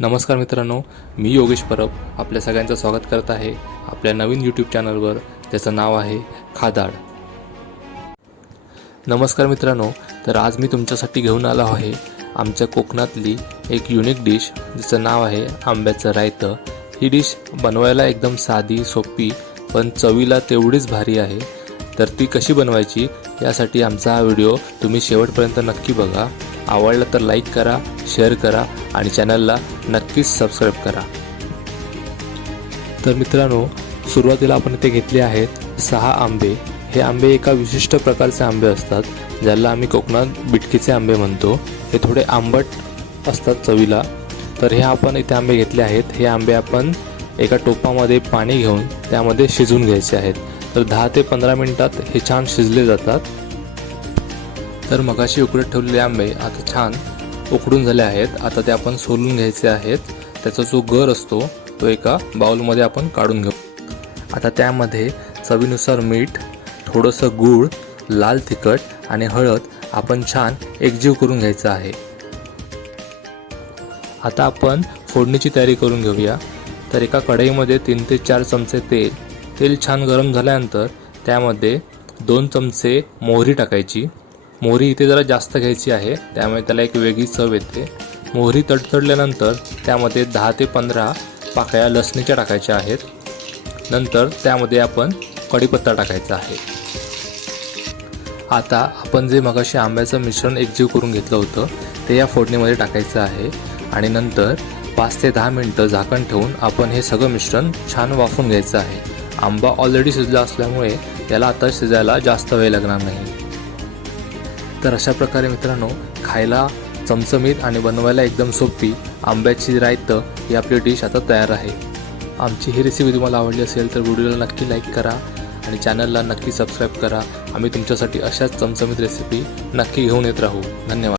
नमस्कार मित्रांनो, मी योगेश परब आपल्या सगळ्यांचं स्वागत करत आहे आपल्या नवीन यूट्यूब चॅनलवर, ज्याचं नाव आहे खादाड. नमस्कार मित्रांनो, तर आज मी तुमच्यासाठी घेऊन आलो आहे आमच्या कोकणातली एक युनिक डिश, जिचं नाव आहे आंब्याचं रायतं. ही डिश बनवायला एकदम साधी सोपी पण चवीला तेवढीच भारी आहे. तर ती कशी बनवायची यासाठी आमचा हा व्हिडिओ तुम्ही शेवटपर्यंत नक्की बघा. आवडला तर लाईक करा, शेअर करा आणि चॅनलला नक्कीच सबस्क्राईब करा. तर मित्रांनो, सुरुवातीला आपण इथे घेतले आहेत 6 आंबे. हे आंबे एका विशिष्ट प्रकारचे आंबे असतात, ज्याला आम्ही कोकणात बिटकीचे आंबे म्हणतो. हे थोडे आंबट असतात चवीला. तर हे आपण इथे आंबे घेतले आहेत. हे आंबे आपण एका टोपामध्ये पाणी घेऊन त्यामध्ये शिजवून घ्यायचे आहेत. तर 10 ते 15 मिनिटात हे छान शिजले जातात. तर मगाशी उकडत ठेवलेले आंबे आता छान उकडून झाले आहेत. आता ते आपण सोलून घ्यायचे आहेत. त्याचा जो गर असतो तो एका बाउलमध्ये आपण काढून घेऊ. आता त्यामध्ये चवीनुसार मीठ, थोडंसं गूळ, लाल तिखट आणि हळद आपण छान एकजीव करून घ्यायचं आहे. आता आपण फोडणीची तयारी करून घेऊया. तर एका कढईमध्ये 3 ते 4 चमचे तेल छान गरम झाल्यानंतर त्यामध्ये 2 चमचे मोहरी टाकायची. मोहरी इथे जरा जास्त घ्यायची आहे, त्यामुळे त्याला एक वेगळी चव येते. मोहरी तडतडल्यानंतर त्यामध्ये 10 ते 15 पाकळ्या लसणीच्या टाकायच्या आहेत. नंतर त्यामध्ये आपण कढीपत्ता टाकायचा आहे. आता आपण जे मगाशी आंब्याचं मिश्रण एकजीव करून घेतलं होतं ते या फोडणीमध्ये टाकायचं आहे आणि नंतर 5 ते 10 मिनटं झाकण ठेवून आपण हे सगळं मिश्रण छान वाफवून घ्यायचं आहे. आंबा ऑलरेडी शिजला असल्यामुळे त्याला आता शिजायला जास्त वेळ लागणार नाही. तर अशा प्रकारे मित्रांनो, खायला चमचमीत आणि बनवायला एकदम सोपी आंब्याची रायतं ही आपली डिश आता तयार आहे. आमची ही रेसिपी तुम्हाला आवडली असेल तर व्हिडिओला नक्की लाईक करा आणि चॅनलला नक्की सबस्क्राईब करा. आम्ही तुमच्यासाठी अशाच चमचमीत रेसिपी नक्की घेऊन येत राहू. धन्यवाद.